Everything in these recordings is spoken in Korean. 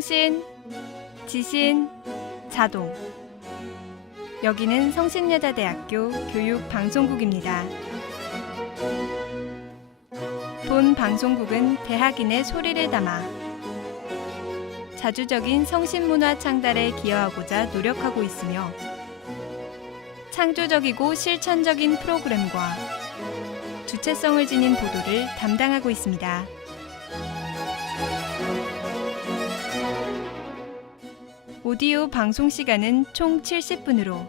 성신, 지신, 자동. 여기는 성신여자대학교 교육방송국입니다. 본 방송국은 대학인의 소리를 담아 자주적인 성신문화 창달에 기여하고자 노력하고 있으며 창조적이고 실천적인 프로그램과 주체성을 지닌 보도를 담당하고 있습니다. 오디오 방송 시간은 총 70분으로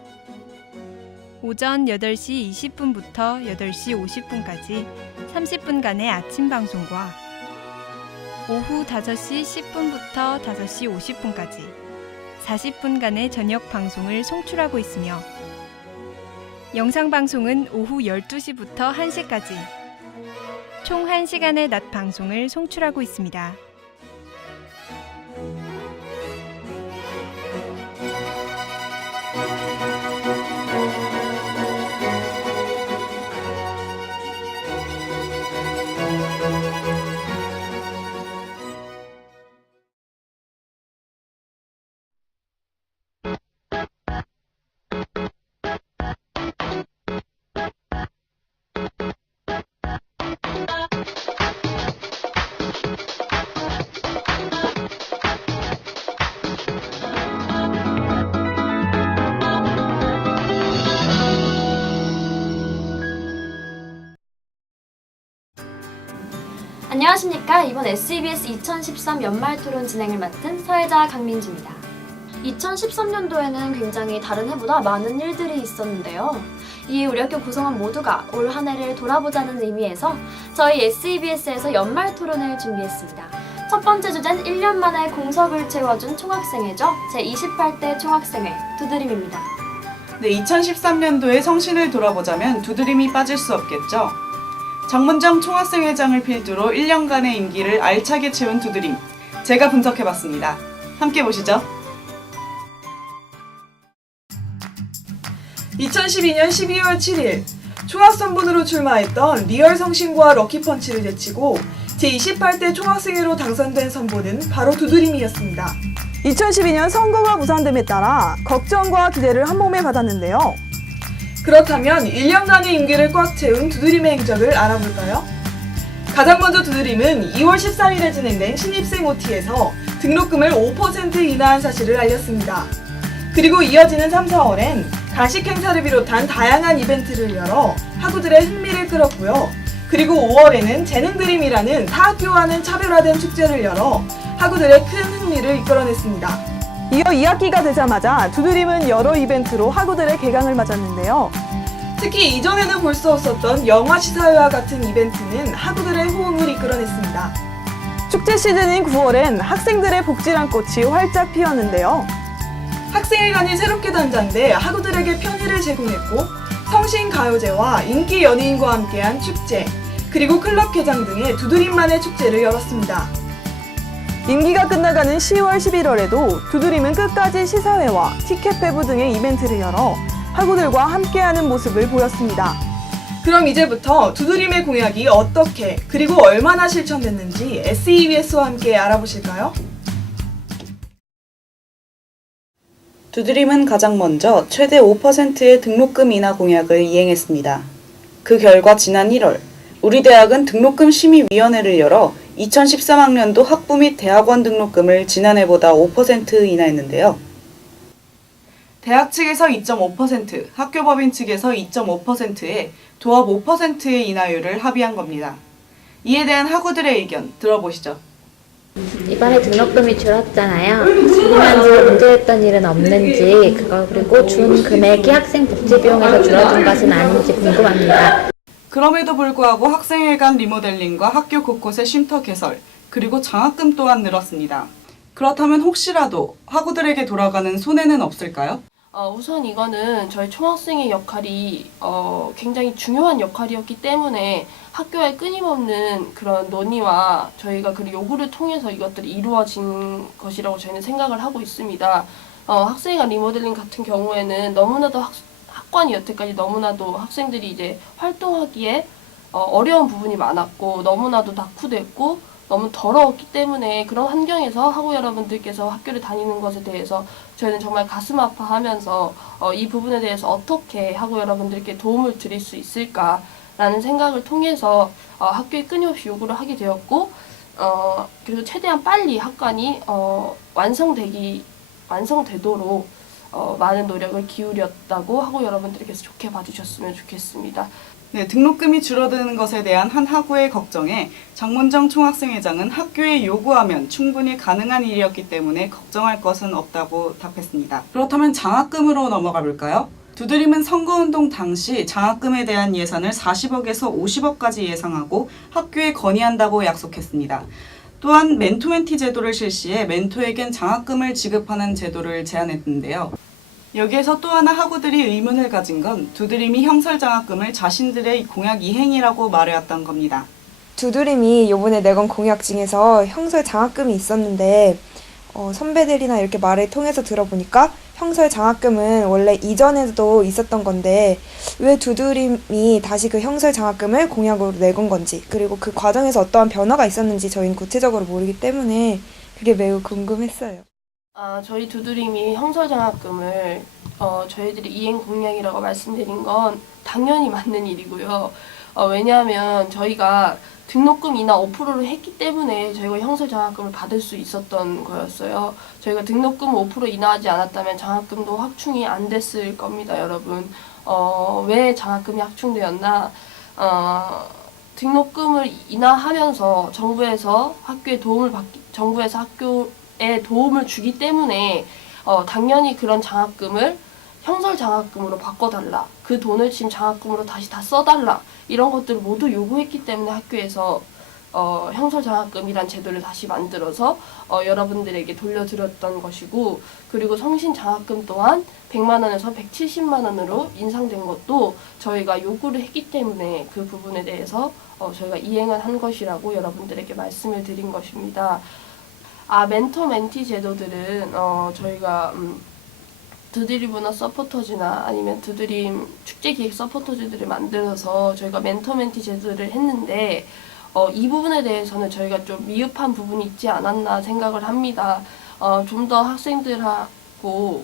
오전 8시 20분부터 8시 50분까지 30분간의 아침 방송과 오후 5시 10분부터 5시 50분까지 40분간의 저녁 방송을 송출하고 있으며 영상 방송은 오후 12시부터 1시까지 총 1시간의 낮 방송을 송출하고 있습니다. 안녕하십니까. 이번 SEBS 2013 연말토론 진행을 맡은 사회자 강민주입니다. 2013년도에는 굉장히 다른 해보다 많은 일들이 있었는데요. 이에 우리 학교 구성원 모두가 올 한 해를 돌아보자는 의미에서 저희 SEBS에서 연말토론을 준비했습니다. 첫 번째 주제는 1년 만에 공석을 채워준 총학생회죠. 제28대 총학생회 두드림입니다. 네, 2013년도에 성신을 돌아보자면 두드림이 빠질 수 없겠죠. 정문정 총학생회장을 필두로 1년간의 임기를 알차게 채운 두드림, 제가 분석해봤습니다. 함께 보시죠. 2012년 12월 7일 총학선분으로 출마했던 리얼 성신과 럭키펀치를 제치고 제28대 총학생회로 당선된 선보는 바로 두드림이었습니다. 2012년 선거가 무산됨에 따라 걱정과 기대를 한몸에 받았는데요. 그렇다면 1년간의 임기를 꽉 채운 두드림의 행적을 알아볼까요? 가장 먼저 두드림은 2월 13일에 진행된 신입생 OT에서 등록금을 5% 인하한 사실을 알렸습니다. 그리고 이어지는 3, 4월엔 가식 행사를 비롯한 다양한 이벤트를 열어 학우들의 흥미를 끌었고요. 그리고 5월에는 재능드림이라는 타 학교와는 차별화된 축제를 열어 학우들의 큰 흥미를 이끌어냈습니다. 이어 2학기가 되자마자 두드림은 여러 이벤트로 학우들의 개강을 맞았는데요. 특히 이전에는 볼 수 없었던 영화 시사회와 같은 이벤트는 학우들의 호응을 이끌어냈습니다. 축제 시즌인 9월엔 학생들의 복지란 꽃이 활짝 피었는데요. 학생회관이 새롭게 단장돼 학우들에게 편의를 제공했고 성신가요제와 인기 연예인과 함께한 축제, 그리고 클럽 개장 등의 두드림만의 축제를 열었습니다. 임기가 끝나가는 10월, 11월에도 두드림은 끝까지 시사회와 티켓 배부 등의 이벤트를 열어 학우들과 함께하는 모습을 보였습니다. 그럼 이제부터 두드림의 공약이 어떻게 그리고 얼마나 실천됐는지 SEBS와 함께 알아보실까요? 두드림은 가장 먼저 최대 5%의 등록금 인하 공약을 이행했습니다. 그 결과 지난 1월, 우리 대학은 등록금 심의위원회를 열어 2013학년도 학부 및 대학원 등록금을 지난해보다 5% 인하했는데요. 대학 측에서 2.5%, 학교법인 측에서 2.5%에 도합 5%의 인하율을 합의한 겁니다. 이에 대한 학우들의 의견 들어보시죠. 이번에 등록금이 줄었잖아요. 줄이면서 문제됐던 일은 없는지 그리고 준 금액이 학생 복지 비용에서 줄어든 것은 아닌지 궁금합니다. 그럼에도 불구하고 학생회 간 리모델링과 학교 곳곳의 쉼터 개설, 그리고 장학금 또한 늘었습니다. 그렇다면 혹시라도 학우들에게 돌아가는 손해는 없을까요? 우선 이거는 저희 총학생의 역할이 굉장히 중요한 역할이었기 때문에 학교의 끊임없는 그런 논의와 저희가 그 요구를 통해서 이것들이 이루어진 것이라고 저희는 생각을 하고 있습니다. 학생회관 리모델링 같은 경우에는 너무나도 학관이 여태까지 너무나도 학생들이 이제 활동하기에 어려운 부분이 많았고 너무나도 낙후됐고 너무 더러웠기 때문에 그런 환경에서 학우 여러분들께서 학교를 다니는 것에 대해서 저희는 정말 가슴 아파하면서 이 부분에 대해서 어떻게 학우 여러분들께 도움을 드릴 수 있을까라는 생각을 통해서 학교에 끊임없이 요구를 하게 되었고 그리고 최대한 빨리 학관이 완성되도록 많은 노력을 기울였다고 학우 여러분들께서 좋게 봐주셨으면 좋겠습니다. 네, 등록금이 줄어드는 것에 대한 한 학우의 걱정에 장문정 총학생회장은 학교에 요구하면 충분히 가능한 일이었기 때문에 걱정할 것은 없다고 답했습니다. 그렇다면 장학금으로 넘어가 볼까요? 두드림은 선거운동 당시 장학금에 대한 예산을 40억에서 50억까지 예상하고 학교에 건의한다고 약속했습니다. 또한 멘토멘티 제도를 실시해 멘토에겐 장학금을 지급하는 제도를 제안했는데요. 여기에서 또 하나 학우들이 의문을 가진 건 두드림이 형설장학금을 자신들의 공약 이행이라고 말해왔던 겁니다. 두드림이 요번에 내건 공약 중에서 형설 장학금이 있었는데 선배들이나 이렇게 말을 통해서 들어보니까 형설 장학금은 원래 이전에도 있었던 건데 왜 두드림이 다시 그 형설 장학금을 공약으로 내건 건지 그리고 그 과정에서 어떠한 변화가 있었는지 저희는 구체적으로 모르기 때문에 그게 매우 궁금했어요. 저희 두드림이 형설장학금을 저희들이 이행 공약이라고 말씀드린 건 당연히 맞는 일이고요. 왜냐하면 저희가 등록금 인하 5%를 했기 때문에 저희가 형설장학금을 받을 수 있었던 거였어요. 저희가 등록금 5% 인하하지 않았다면 장학금도 확충이 안 됐을 겁니다, 여러분. 왜 장학금이 확충되었나? 등록금을 인하하면서 정부에서 학교에 도움을 주기 때문에 당연히 그런 장학금을 형설 장학금으로 바꿔달라. 그 돈을 지금 장학금으로 다시 다 써달라. 이런 것들을 모두 요구했기 때문에 학교에서 형설 장학금이란 제도를 다시 만들어서 여러분들에게 돌려드렸던 것이고 그리고 성신 장학금 또한 100만 원에서 170만 원으로 인상된 것도 저희가 요구를 했기 때문에 그 부분에 대해서 저희가 이행을 한 것이라고 여러분들에게 말씀을 드린 것입니다. 멘토 멘티 제도들은 저희가 두드림 문화 서포터즈나 아니면 두드림 축제기획 서포터즈들을 만들어서 저희가 멘토 멘티 제도를 했는데 이 부분에 대해서는 저희가 좀 미흡한 부분이 있지 않았나 생각을 합니다. 좀 더 학생들하고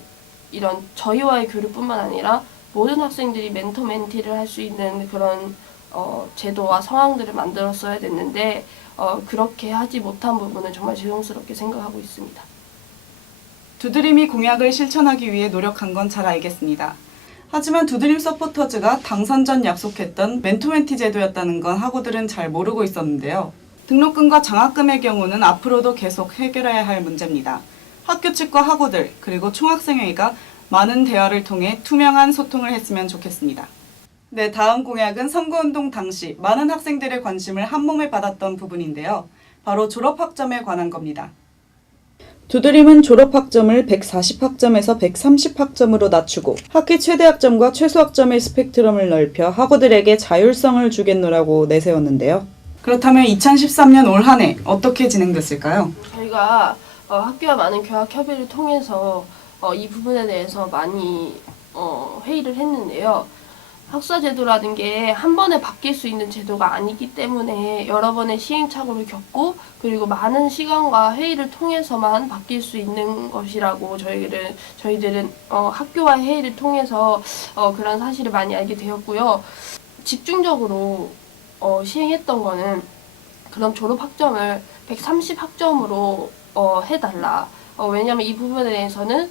이런 저희와의 교류뿐만 아니라 모든 학생들이 멘토 멘티를 할 수 있는 그런 제도와 상황들을 만들었어야 됐는데 그렇게 하지 못한 부분은 정말 죄송스럽게 생각하고 있습니다. 두드림이 공약을 실천하기 위해 노력한 건 잘 알겠습니다. 하지만 두드림 서포터즈가 당선 전 약속했던 멘토멘티 제도였다는 건 학우들은 잘 모르고 있었는데요. 등록금과 장학금의 경우는 앞으로도 계속 해결해야 할 문제입니다. 학교 측과 학우들 그리고 총학생회가 많은 대화를 통해 투명한 소통을 했으면 좋겠습니다. 네, 다음 공약은 선거운동 당시 많은 학생들의 관심을 한몸에 받았던 부분인데요. 바로 졸업학점에 관한 겁니다. 두드림은 졸업학점을 140학점에서 130학점으로 낮추고 학기 최대학점과 최소학점의 스펙트럼을 넓혀 학우들에게 자율성을 주겠노라고 내세웠는데요. 그렇다면 2013년 올 한 해 어떻게 진행됐을까요? 저희가 학교와 많은 교학 협의를 통해서 이 부분에 대해서 많이 회의를 했는데요. 학사제도라는 게 한 번에 바뀔 수 있는 제도가 아니기 때문에 여러 번의 시행착오를 겪고 그리고 많은 시간과 회의를 통해서만 바뀔 수 있는 것이라고 저희들은 학교와의 회의를 통해서 그런 사실을 많이 알게 되었고요. 집중적으로 시행했던 거는 그럼 졸업학점을 130학점으로 해달라. 왜냐하면 이 부분에 대해서는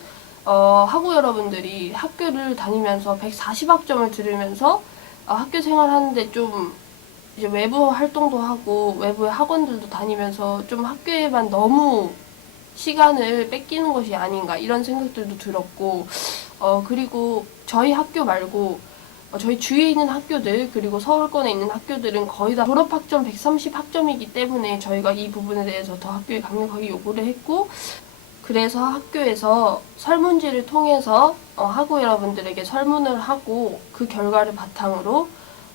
학우 여러분들이 학교를 다니면서 140학점을 들으면서 학교 생활하는데 좀 이제 외부 활동도 하고 외부의 학원들도 다니면서 좀 학교에만 너무 시간을 뺏기는 것이 아닌가 이런 생각들도 들었고 그리고 저희 학교 말고 저희 주위에 있는 학교들 그리고 서울권에 있는 학교들은 거의 다 졸업학점 130학점이기 때문에 저희가 이 부분에 대해서 더 학교에 강력하게 요구를 했고 그래서 학교에서 설문지를 통해서 학우 여러분들에게 설문을 하고 그 결과를 바탕으로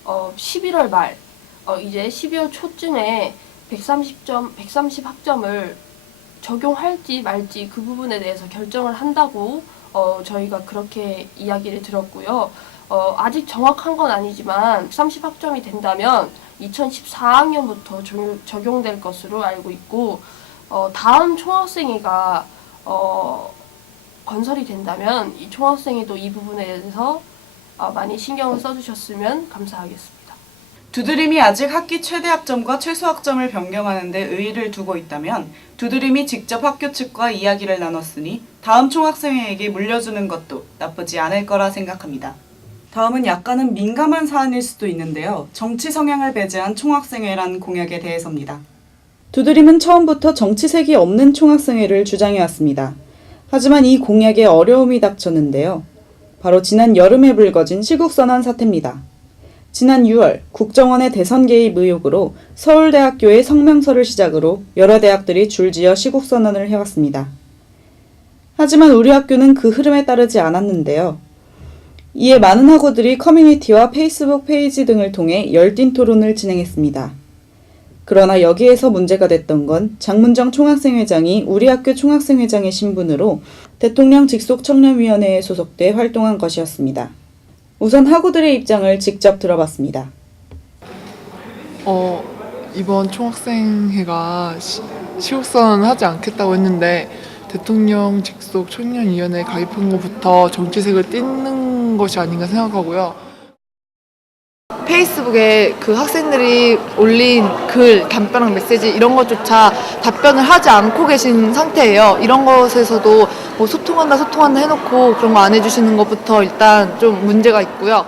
11월 말 이제 12월 초쯤에 130학점을 적용할지 말지 그 부분에 대해서 결정을 한다고 저희가 그렇게 이야기를 들었고요. 아직 정확한 건 아니지만 130학점이 된다면 2014학년부터 적용될 것으로 알고 있고 다음 총학생회가 건설이 된다면 이 총학생회도 이 부분에 대해서 많이 신경을 써주셨으면 감사하겠습니다. 두드림이 아직 학기 최대 학점과 최소 학점을 변경하는 데 의의를 두고 있다면 두드림이 직접 학교 측과 이야기를 나눴으니 다음 총학생회에게 물려주는 것도 나쁘지 않을 거라 생각합니다. 다음은 약간은 민감한 사안일 수도 있는데요. 정치 성향을 배제한 총학생회란 공약에 대해서입니다. 두드림은 처음부터 정치색이 없는 총학생회를 주장해왔습니다. 하지만 이 공약에 어려움이 닥쳤는데요. 바로 지난 여름에 불거진 시국선언 사태입니다. 지난 6월 국정원의 대선 개입 의혹으로 서울대학교의 성명서를 시작으로 여러 대학들이 줄지어 시국선언을 해왔습니다. 하지만 우리 학교는 그 흐름에 따르지 않았는데요. 이에 많은 학우들이 커뮤니티와 페이스북 페이지 등을 통해 열띤 토론을 진행했습니다. 그러나 여기에서 문제가 됐던 건 장문정 총학생회장이 우리 학교 총학생회장의 신분으로 대통령 직속 청년위원회에 소속돼 활동한 것이었습니다. 우선 학우들의 입장을 직접 들어봤습니다. 이번 총학생회가 시국선언을 하지 않겠다고 했는데 대통령 직속 청년위원회에 가입한 것부터 정치색을 띠는 것이 아닌가 생각하고요. 페이스북에 그 학생들이 올린 글, 담벼락 메시지 이런 것조차 답변을 하지 않고 계신 상태예요. 이런 것에서도 뭐 소통한다 해놓고 그런 거 안 해주시는 것부터 일단 좀 문제가 있고요.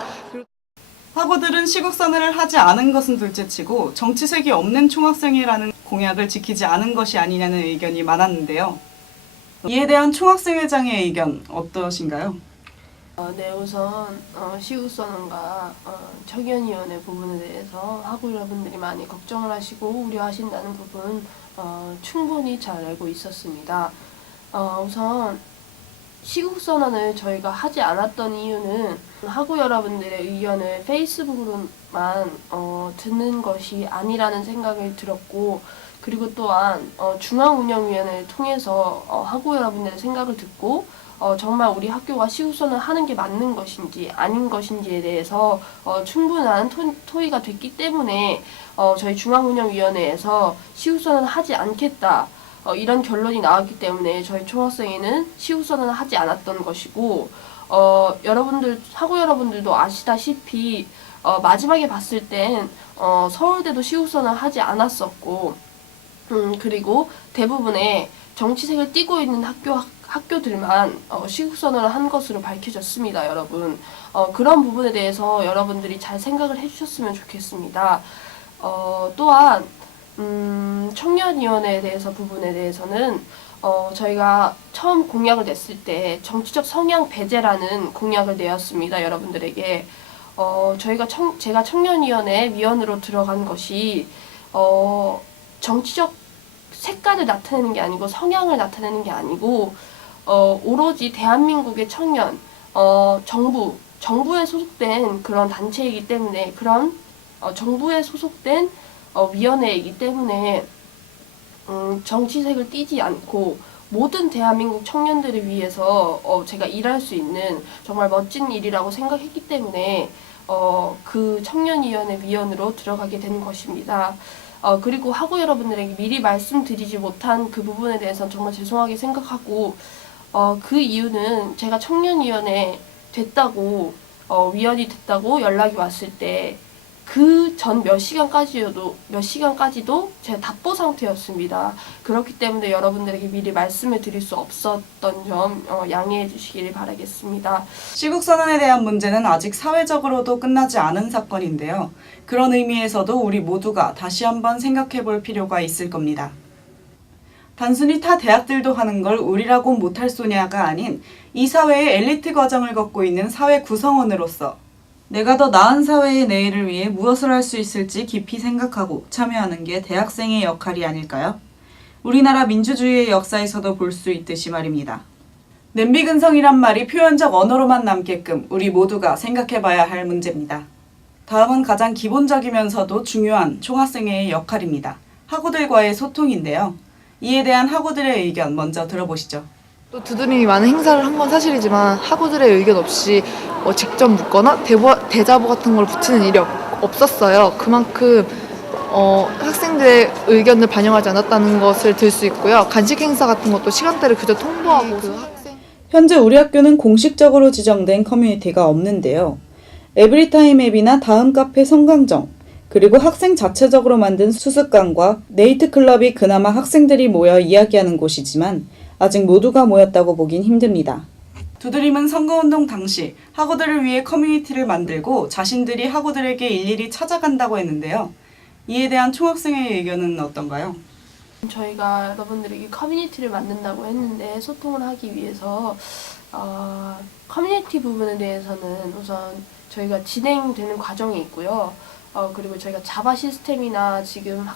학우들은 시국선언을 하지 않은 것은 둘째치고 정치색이 없는 총학생회라는 공약을 지키지 않은 것이 아니냐는 의견이 많았는데요. 이에 대한 총학생회장의 의견 어떠신가요? 네, 우선 시국선언과 청년위원회 부분에 대해서 학우 여러분들이 많이 걱정을 하시고 우려하신다는 부분 충분히 잘 알고 있었습니다. 우선 시국선언을 저희가 하지 않았던 이유는 학우 여러분들의 의견을 페이스북으로만 듣는 것이 아니라는 생각이 들었고, 그리고 또한 중앙운영위원회를 통해서 학우 여러분들의 생각을 듣고 정말 우리 학교가 시국선언을 하는 게 맞는 것인지 아닌 것인지에 대해서 충분한 토의가 됐기 때문에 저희 중앙운영위원회에서 시국선언을 하지 않겠다 이런 결론이 나왔기 때문에 저희 총학생회는 시국선언을 하지 않았던 것이고, 학우 여러분들도 아시다시피 마지막에 봤을 땐 서울대도 시국선언을 하지 않았었고, 그리고 대부분의 정치색을 띠고 있는 학교들만 시국선언을 한 것으로 밝혀졌습니다, 여러분. 그런 부분에 대해서 여러분들이 잘 생각을 해주셨으면 좋겠습니다. 또한 청년위원회에 대해서 부분에 대해서는 저희가 처음 공약을 냈을 때 정치적 성향 배제라는 공약을 내었습니다, 여러분들에게. 제가 청년위원회 위원으로 들어간 것이 정치적 색깔을 나타내는 게 아니고 성향을 나타내는 게 아니고 오로지 대한민국의 청년, 정부에 소속된 그런 단체이기 때문에 그런 정부에 소속된 위원회이기 때문에 정치색을 띠지 않고 모든 대한민국 청년들을 위해서 제가 일할 수 있는 정말 멋진 일이라고 생각했기 때문에 그 청년위원회 위원으로 들어가게 된 것입니다. 그리고 학우 여러분들에게 미리 말씀드리지 못한 그 부분에 대해서는 정말 죄송하게 생각하고, 그 이유는 제가 청년위원회 됐다고 위원이 됐다고 연락이 왔을 때 그 전 몇 시간까지도 제가 답보 상태였습니다. 그렇기 때문에 여러분들에게 미리 말씀을 드릴 수 없었던 점 양해해 주시길 바라겠습니다. 시국선언에 대한 문제는 아직 사회적으로도 끝나지 않은 사건인데요. 그런 의미에서도 우리 모두가 다시 한번 생각해 볼 필요가 있을 겁니다. 단순히 타 대학들도 하는 걸 우리라고 못할 소냐가 아닌 이 사회의 엘리트 과정을 걷고 있는 사회 구성원으로서 내가 더 나은 사회의 내일을 위해 무엇을 할 수 있을지 깊이 생각하고 참여하는 게 대학생의 역할이 아닐까요? 우리나라 민주주의의 역사에서도 볼 수 있듯이 말입니다. 냄비근성이란 말이 표현적 언어로만 남게끔 우리 모두가 생각해봐야 할 문제입니다. 다음은 가장 기본적이면서도 중요한 총학생회의 역할입니다. 학우들과의 소통인데요. 이에 대한 학우들의 의견 먼저 들어보시죠. 또 두드림이 많은 행사를 한 건 사실이지만 학우들의 의견 없이 직접 묻거나 대자보 같은 걸 붙이는 일이 없었어요. 그만큼 학생들의 의견을 반영하지 않았다는 것을 들 수 있고요. 간식 행사 같은 것도 시간대를 그저 통보하고 현재 우리 학교는 공식적으로 지정된 커뮤니티가 없는데요. 에브리타임 앱이나 다음 카페 성강정, 그리고 학생 자체적으로 만든 수습관과 네이트 클럽이 그나마 학생들이 모여 이야기하는 곳이지만 아직 모두가 모였다고 보긴 힘듭니다. 두드림은 선거운동 당시 학우들을 위해 커뮤니티를 만들고 자신들이 학우들에게 일일이 찾아간다고 했는데요. 이에 대한 총학생의 의견은 어떤가요? 저희가 여러분들에게 커뮤니티를 만든다고 했는데 소통을 하기 위해서 커뮤니티 부분에 대해서는 우선 저희가 진행되는 과정이 있고요. 그리고 저희가 자바 시스템이나 지금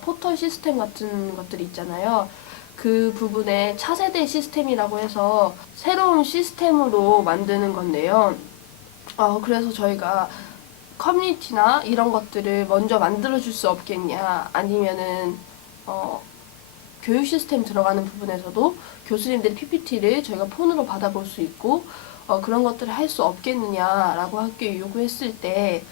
포털 시스템 같은 것들이 있잖아요. 그 부분에 차세대 시스템이라고 해서 새로운 시스템으로 만드는 건데요. 그래서 저희가 커뮤니티나 이런 것들을 먼저 만들어줄 수 없겠냐, 아니면은 교육 시스템 들어가는 부분에서도 교수님들의 PPT를 저희가 폰으로 받아볼 수 있고 그런 것들을 할 수 없겠느냐라고 학교에 요구했을 때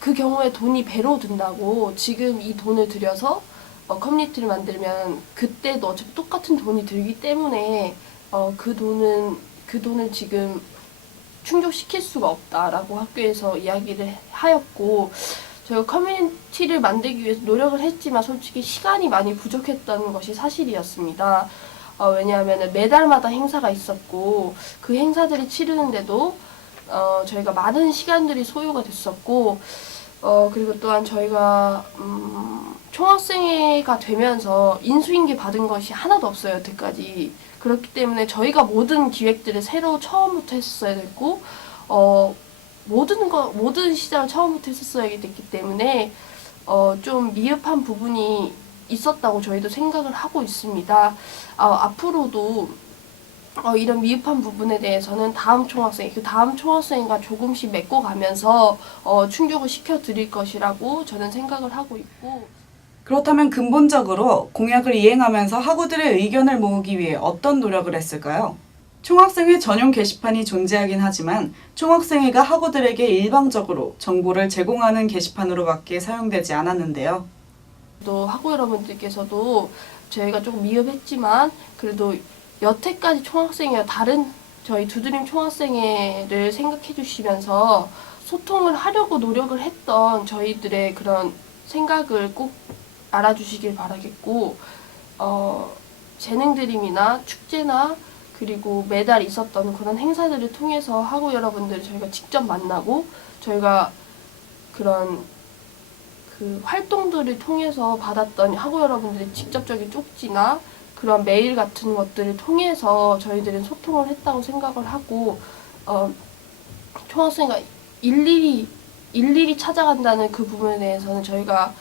그 경우에 돈이 배로 든다고, 지금 이 돈을 들여서 커뮤니티를 만들면 그때도 어차피 똑같은 돈이 들기 때문에 그 돈을 지금 충족시킬 수가 없다라고 학교에서 이야기를 하였고, 저희가 커뮤니티를 만들기 위해서 노력을 했지만 솔직히 시간이 많이 부족했던 것이 사실이었습니다. 왜냐하면 매달마다 행사가 있었고 그 행사들이 치르는데도 저희가 많은 시간들이 소요가 됐었고, 그리고 또한 저희가 총학생회가 되면서 인수인계 받은 것이 하나도 없어요, 여태까지. 그렇기 때문에 저희가 모든 기획들을 새로 처음부터 했었어야 됐고, 모든 시작을 처음부터 했었어야 됐기 때문에 좀 미흡한 부분이 있었다고 저희도 생각을 하고 있습니다. 앞으로도 이런 미흡한 부분에 대해서는 다음 총학생과 조금씩 메꿔가면서 충족을 시켜드릴 것이라고 저는 생각을 하고 있고. 그렇다면 근본적으로 공약을 이행하면서 학우들의 의견을 모으기 위해 어떤 노력을 했을까요? 총학생회 전용 게시판이 존재하긴 하지만 총학생회가 학우들에게 일방적으로 정보를 제공하는 게시판으로밖에 사용되지 않았는데요. 또 학우 여러분들께서도 저희가 조금 미흡했지만 그래도 여태까지 총학생회와 다른 저희 두드림 총학생회를 생각해 주시면서 소통을 하려고 노력을 했던 저희들의 그런 생각을 꼭 알아주시길 바라겠고, 재능드림이나 축제나 그리고 매달 있었던 그런 행사들을 통해서 학우 여러분들을 저희가 직접 만나고, 저희가 그런 그 활동들을 통해서 받았던 학우 여러분들의 직접적인 쪽지나 그런 메일 같은 것들을 통해서 저희들은 소통을 했다고 생각을 하고, 총학생회가 일일이 찾아간다는 그 부분에 대해서는 저희가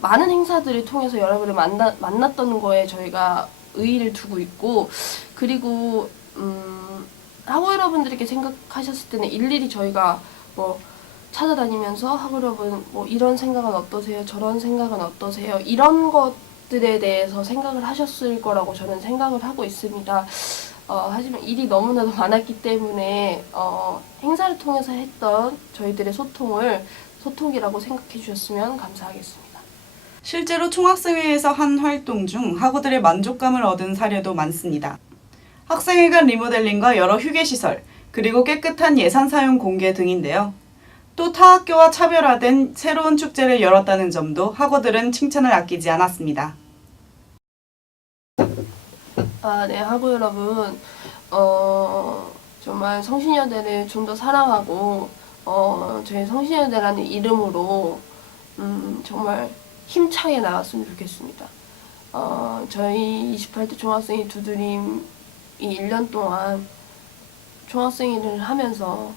많은 행사들을 통해서 여러분을 만났던 거에 저희가 의의를 두고 있고, 그리고 학우 여러분들에게 생각하셨을 때는 일일이 저희가 찾아다니면서 학우 여러분 이런 생각은 어떠세요? 저런 생각은 어떠세요? 이런 것들에 대해서 생각을 하셨을 거라고 저는 생각을 하고 있습니다. 하지만 일이 너무나도 많았기 때문에 행사를 통해서 했던 저희들의 소통이라고 생각해 주셨으면 감사하겠습니다. 실제로 총학생회에서 한 활동 중 학우들의 만족감을 얻은 사례도 많습니다. 학생회가 리모델링과 여러 휴게시설, 그리고 깨끗한 예산 사용 공개 등인데요. 또 타 학교와 차별화된 새로운 축제를 열었다는 점도 학우들은 칭찬을 아끼지 않았습니다. 네, 학우 여러분, 정말 성신여대를 좀 더 사랑하고 저희 성신여대라는 이름으로 정말 힘차게 나갔으면 좋겠습니다. 저희 28대 총학생회 두드림이 1년 동안 총학생회를 하면서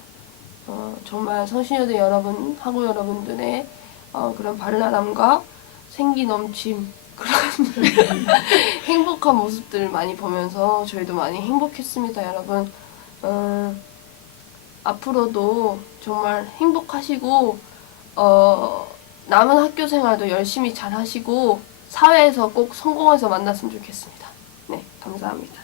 정말 성신여대 여러분, 학우 여러분들의 그런 발랄함과 생기 넘침, 그런 행복한 모습들을 많이 보면서 저희도 많이 행복했습니다, 여러분. 앞으로도 정말 행복하시고 남은 학교 생활도 열심히 잘 하시고 사회에서 꼭 성공해서 만났으면 좋겠습니다. 네, 감사합니다.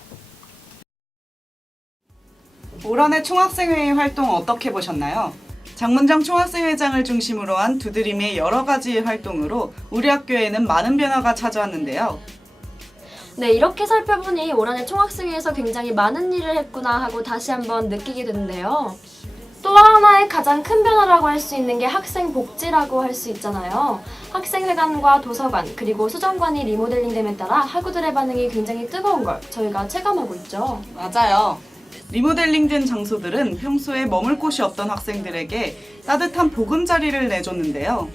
올 한해 총학생회의 활동 어떻게 보셨나요? 장문장 총학생회장을 중심으로 한 두드림의 여러 가지 활동으로 우리 학교에는 많은 변화가 찾아왔는데요. 네, 이렇게 살펴보니 올 한해 총학생회에서 굉장히 많은 일을 했구나 하고 다시 한번 느끼게 되는데요. 또 하나의 가장 큰 변화라고 할 수 있는 게 학생 복지라고 할 수 있잖아요. 학생회관과 도서관 그리고 수정관이 리모델링됨에 따라 학우들의 반응이 굉장히 뜨거운 걸 저희가 체감하고 있죠. 맞아요. 리모델링된 장소들은 평소에 머물 곳이 없던 학생들에게 따뜻한 보금자리를 내줬는데요.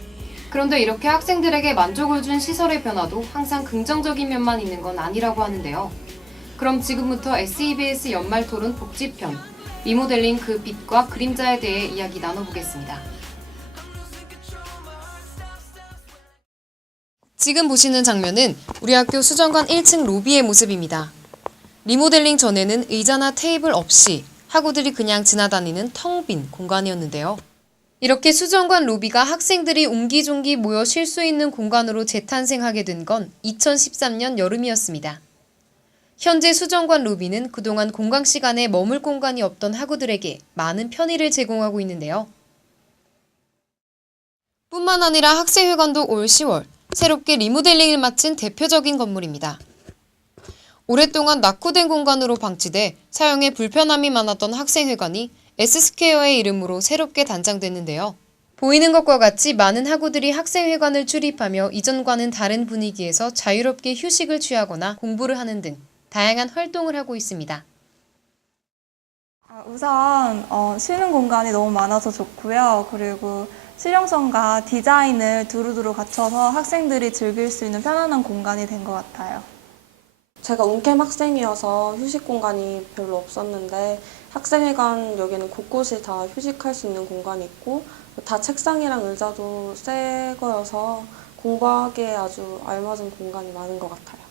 그런데 이렇게 학생들에게 만족을 준 시설의 변화도 항상 긍정적인 면만 있는 건 아니라고 하는데요. 그럼 지금부터 SEBS 연말토론 복지편, 리모델링 그 빛과 그림자에 대해 이야기 나눠보겠습니다. 지금 보시는 장면은 우리 학교 수정관 1층 로비의 모습입니다. 리모델링 전에는 의자나 테이블 없이 학우들이 그냥 지나다니는 텅 빈 공간이었는데요. 이렇게 수정관 로비가 학생들이 옹기종기 모여 쉴 수 있는 공간으로 재탄생하게 된 건 2013년 여름이었습니다. 현재 수정관 로비는 그동안 공강 시간에 머물 공간이 없던 학우들에게 많은 편의를 제공하고 있는데요. 뿐만 아니라 학생회관도 올 10월 새롭게 리모델링을 마친 대표적인 건물입니다. 오랫동안 낙후된 공간으로 방치돼 사용에 불편함이 많았던 학생회관이 S스퀘어의 이름으로 새롭게 단장됐는데요. 보이는 것과 같이 많은 학우들이 학생회관을 출입하며 이전과는 다른 분위기에서 자유롭게 휴식을 취하거나 공부를 하는 등 다양한 활동을 하고 있습니다. 우선 쉬는 공간이 너무 많아서 좋고요. 그리고 실용성과 디자인을 두루두루 갖춰서 학생들이 즐길 수 있는 편안한 공간이 된 것 같아요. 제가 운캠 학생이어서 휴식 공간이 별로 없었는데 학생회관 여기는 곳곳이 다 휴식할 수 있는 공간이 있고 다 책상이랑 의자도 새 거여서 공부하기에 아주 알맞은 공간이 많은 것 같아요.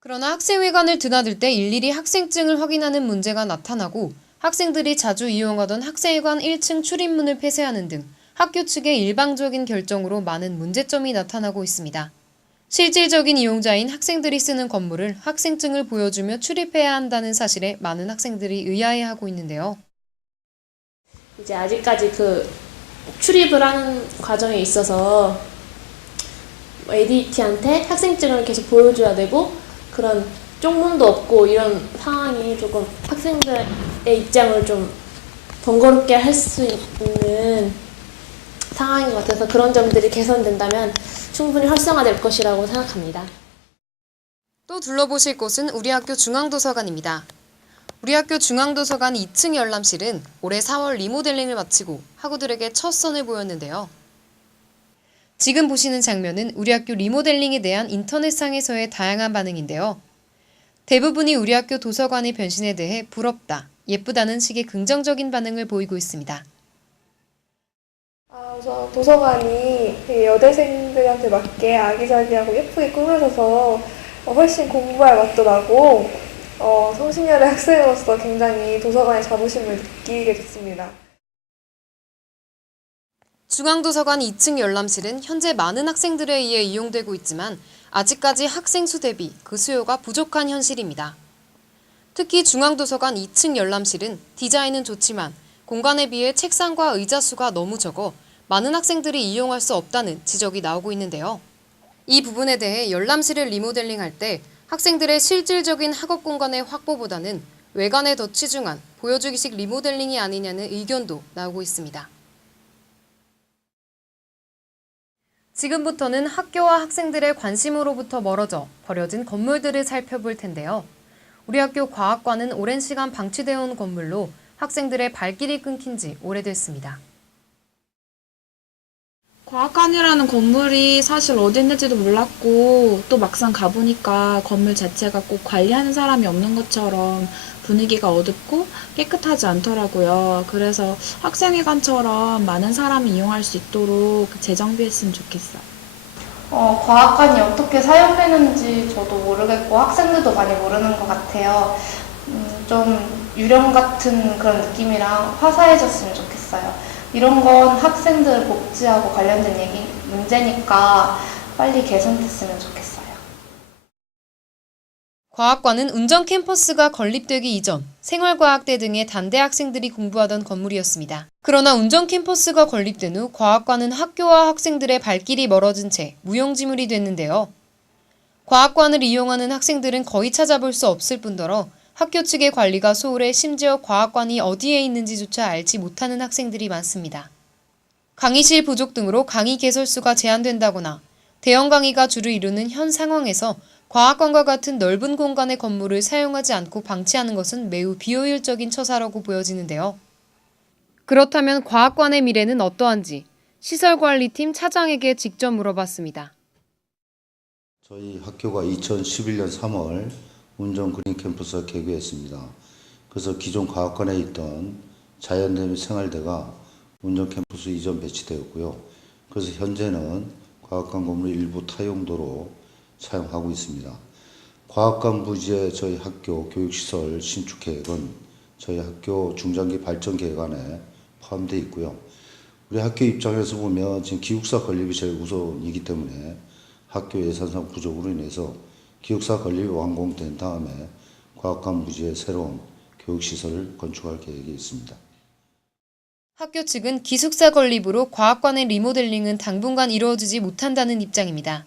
그러나 학생회관을 드나들 때 일일이 학생증을 확인하는 문제가 나타나고 학생들이 자주 이용하던 학생회관 1층 출입문을 폐쇄하는 등 학교 측의 일방적인 결정으로 많은 문제점이 나타나고 있습니다. 실질적인 이용자인 학생들이 쓰는 건물을 학생증을 보여주며 출입해야 한다는 사실에 많은 학생들이 의아해하고 있는데요. 이제 아직까지 출입을 하는 과정에 있어서 ADT한테 학생증을 계속 보여줘야 되고 그런 쪽문도 없고 이런 상황이 조금 학생들의 입장을 좀 번거롭게 할 수 있는 상황인 것 같아서 그런 점들이 개선된다면 충분히 활성화될 것이라고 생각합니다. 또 둘러보실 곳은 우리 학교 중앙도서관입니다. 우리 학교 중앙도서관 2층 열람실은 올해 4월 리모델링을 마치고 학우들에게 첫 선을 보였는데요. 지금 보시는 장면은 우리 학교 리모델링에 대한 인터넷상에서의 다양한 반응인데요. 대부분이 우리 학교 도서관의 변신에 대해 부럽다, 예쁘다는 식의 긍정적인 반응을 보이고 있습니다. 우선 도서관이 여대생들한테 맞게 아기자기하고 예쁘게 꾸며져서 훨씬 공부할 맛도 나고 성신여대 학생으로서 굉장히 도서관의 자부심을 느끼게 됐습니다. 중앙도서관 2층 열람실은 현재 많은 학생들에 의해 이용되고 있지만 아직까지 학생 수 대비 그 수요가 부족한 현실입니다. 특히 중앙도서관 2층 열람실은 디자인은 좋지만 공간에 비해 책상과 의자 수가 너무 적어 많은 학생들이 이용할 수 없다는 지적이 나오고 있는데요. 이 부분에 대해 열람실을 리모델링할 때 학생들의 실질적인 학업 공간의 확보보다는 외관에 더 치중한 보여주기식 리모델링이 아니냐는 의견도 나오고 있습니다. 지금부터는 학교와 학생들의 관심으로부터 멀어져 버려진 건물들을 살펴볼 텐데요. 우리 학교 과학관은 오랜 시간 방치되어 온 건물로 학생들의 발길이 끊긴 지 오래됐습니다. 과학관이라는 건물이 사실 어디 있는지도 몰랐고 또 막상 가보니까 건물 자체가 꼭 관리하는 사람이 없는 것처럼 분위기가 어둡고 깨끗하지 않더라고요. 그래서 학생회관처럼 많은 사람이 이용할 수 있도록 재정비했으면 좋겠어요. 과학관이 어떻게 사용되는지 저도 모르겠고 학생들도 많이 모르는 것 같아요. 좀 유령 같은 그런 느낌이랑 화사해졌으면 좋겠어요. 이런 건 학생들 복지하고 관련된 문제니까 빨리 개선됐으면 좋겠어요. 과학관은 운전 캠퍼스가 건립되기 이전 생활과학대 등의 단대 학생들이 공부하던 건물이었습니다. 그러나 운전 캠퍼스가 건립된 후 과학관은 학교와 학생들의 발길이 멀어진 채 무용지물이 됐는데요. 과학관을 이용하는 학생들은 거의 찾아볼 수 없을 뿐더러 학교 측의 관리가 소홀해 심지어 과학관이 어디에 있는지조차 알지 못하는 학생들이 많습니다. 강의실 부족 등으로 강의 개설수가 제한된다거나 대형 강의가 주를 이루는 현 상황에서 과학관과 같은 넓은 공간의 건물을 사용하지 않고 방치하는 것은 매우 비효율적인 처사라고 보여지는데요. 그렇다면 과학관의 미래는 어떠한지 시설관리팀 차장에게 직접 물어봤습니다. 저희 학교가 2011년 3월 운전 그린 캠퍼스가 개교했습니다. 그래서 기존 과학관에 있던 자연대 및 생활대가 운전 캠퍼스 이전 배치되었고요. 그래서 현재는 과학관 건물 일부 타용도로 사용하고 있습니다. 과학관 부지의 저희 학교 교육시설 신축 계획은 저희 학교 중장기 발전 계획안에 포함되어 있고요. 우리 학교 입장에서 보면 지금 기숙사 건립이 제일 우선이기 때문에 학교 예산상 부족으로 인해서 기숙사 건립이 완공된 다음에 과학관 부지에 새로운 교육시설을 건축할 계획이 있습니다. 학교 측은 기숙사 건립으로 과학관의 리모델링은 당분간 이루어지지 못한다는 입장입니다.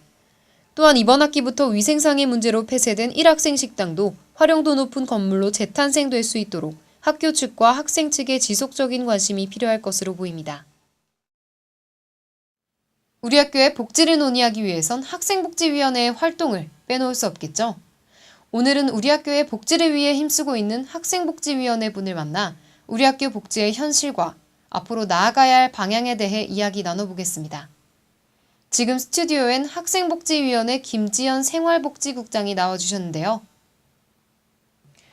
또한 이번 학기부터 위생상의 문제로 폐쇄된 1학생 식당도 활용도 높은 건물로 재탄생될 수 있도록 학교 측과 학생 측의 지속적인 관심이 필요할 것으로 보입니다. 우리 학교의 복지를 논의하기 위해선 학생복지위원회의 활동을 빼놓을 수 없겠죠. 오늘은 우리 학교의 복지를 위해 힘쓰고 있는 학생복지위원회 분을 만나 우리 학교 복지의 현실과 앞으로 나아가야 할 방향에 대해 이야기 나눠보겠습니다. 지금 스튜디오엔 학생복지위원회 김지연 생활복지국장이 나와주셨는데요.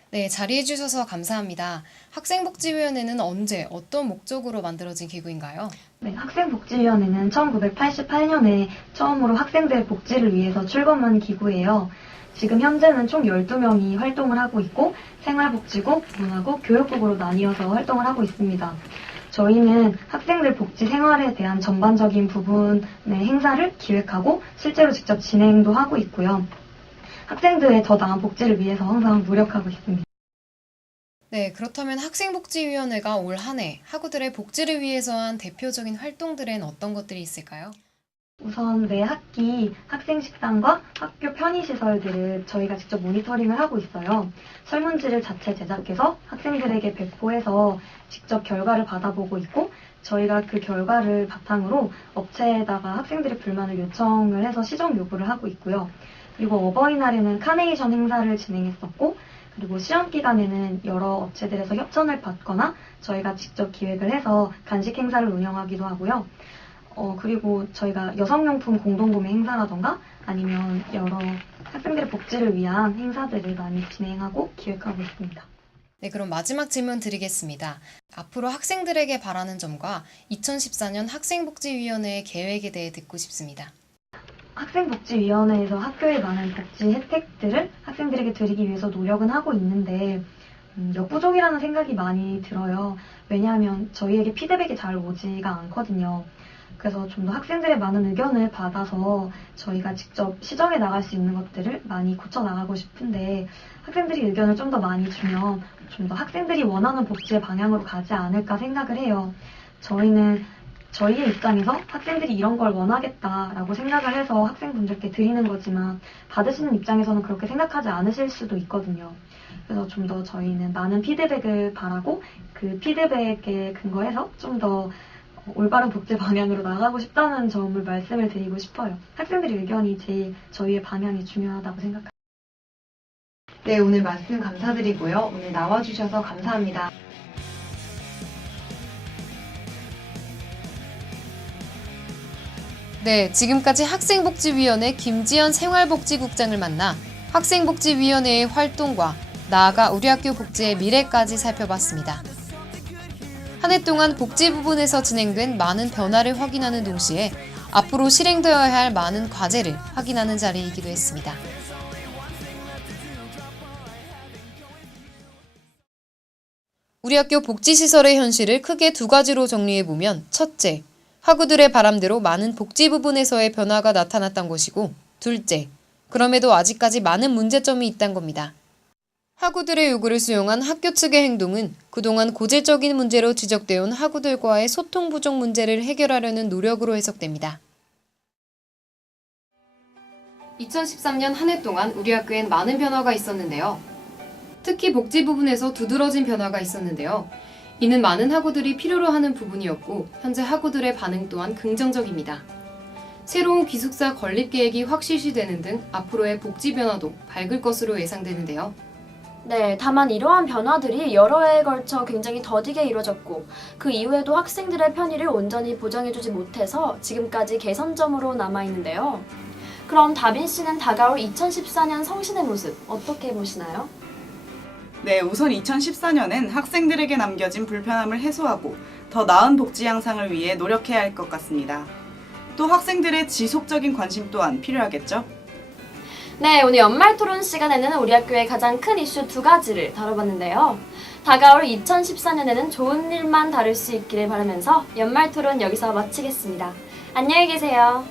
네, 자리해주셔서 감사합니다. 학생복지위원회는 언제, 어떤 목적으로 만들어진 기구인가요? 네, 학생복지위원회는 1988년에 처음으로 학생들의 복지를 위해서 출범한 기구예요. 지금 현재는 총 12명이 활동을 하고 있고 생활복지국, 문화국, 교육국으로 나뉘어서 활동을 하고 있습니다. 저희는 학생들 복지 생활에 대한 전반적인 부분의 행사를 기획하고 실제로 직접 진행도 하고 있고요. 학생들의 더 나은 복지를 위해서 항상 노력하고 있습니다. 네, 그렇다면 학생복지위원회가 올 한 해 학우들의 복지를 위해서 한 대표적인 활동들엔 어떤 것들이 있을까요? 우선 매 학기 학생 식당과 학교 편의시설들을 저희가 직접 모니터링을 하고 있어요. 설문지를 자체 제작해서 학생들에게 배포해서 직접 결과를 받아보고 있고 저희가 그 결과를 바탕으로 업체에다가 학생들의 불만을 요청을 해서 시정 요구를 하고 있고요. 그리고 어버이날에는 카네이션 행사를 진행했었고 그리고 시험 기간에는 여러 업체들에서 협찬을 받거나 저희가 직접 기획을 해서 간식 행사를 운영하기도 하고요. 그리고 저희가 여성용품 공동구매 행사라던가 아니면 여러 학생들의 복지를 위한 행사들을 많이 진행하고 기획하고 있습니다. 네, 그럼 마지막 질문 드리겠습니다. 앞으로 학생들에게 바라는 점과 2014년 학생복지위원회의 계획에 대해 듣고 싶습니다. 학생복지위원회에서 학교의 많은 복지 혜택들을 학생들에게 드리기 위해서 노력은 하고 있는데 역부족이라는 생각이 많이 들어요. 왜냐하면 저희에게 피드백이 잘 오지가 않거든요. 그래서 좀 더 학생들의 많은 의견을 받아서 저희가 직접 시정해 나갈 수 있는 것들을 많이 고쳐 나가고 싶은데 학생들이 의견을 좀 더 많이 주면 좀 더 학생들이 원하는 복지의 방향으로 가지 않을까 생각을 해요. 저희는 저희의 입장에서 학생들이 이런 걸 원하겠다라고 생각을 해서 학생분들께 드리는 거지만 받으시는 입장에서는 그렇게 생각하지 않으실 수도 있거든요. 그래서 좀 더 저희는 많은 피드백을 바라고 그 피드백에 근거해서 좀 더 올바른 복지 방향으로 나가고 싶다는 점을 말씀을 드리고 싶어요. 학생들의 의견이 제일 저희의 방향이 중요하다고 생각합니다. 네, 오늘 말씀 감사드리고요. 오늘 나와주셔서 감사합니다. 네, 지금까지 학생복지위원회 김지연 생활복지국장을 만나 학생복지위원회의 활동과 나아가 우리 학교 복지의 미래까지 살펴봤습니다. 한 해 동안 복지 부분에서 진행된 많은 변화를 확인하는 동시에 앞으로 실행되어야 할 많은 과제를 확인하는 자리이기도 했습니다. 우리 학교 복지시설의 현실을 크게 두 가지로 정리해보면 첫째, 학우들의 바람대로 많은 복지 부분에서의 변화가 나타났던 것이고 둘째, 그럼에도 아직까지 많은 문제점이 있다는 겁니다. 학우들의 요구를 수용한 학교 측의 행동은 그동안 고질적인 문제로 지적되어 온 학우들과의 소통 부족 문제를 해결하려는 노력으로 해석됩니다. 2013년 한 해 동안 우리 학교엔 많은 변화가 있었는데요. 특히 복지 부분에서 두드러진 변화가 있었는데요. 이는 많은 학우들이 필요로 하는 부분이었고 현재 학우들의 반응 또한 긍정적입니다. 새로운 기숙사 건립 계획이 확실시되는 등 앞으로의 복지 변화도 밝을 것으로 예상되는데요. 네, 다만 이러한 변화들이 여러 해에 걸쳐 굉장히 더디게 이루어졌고 그 이후에도 학생들의 편의를 온전히 보장해주지 못해서 지금까지 개선점으로 남아있는데요. 그럼 다빈 씨는 다가올 2014년 성신의 모습 어떻게 보시나요? 네, 우선 2014년엔 학생들에게 남겨진 불편함을 해소하고 더 나은 복지 향상을 위해 노력해야 할 것 같습니다. 또 학생들의 지속적인 관심 또한 필요하겠죠? 네, 오늘 연말 토론 시간에는 우리 학교의 가장 큰 이슈 2가지를 다뤄봤는데요. 다가올 2014년에는 좋은 일만 다룰 수 있기를 바라면서 연말 토론 여기서 마치겠습니다. 안녕히 계세요.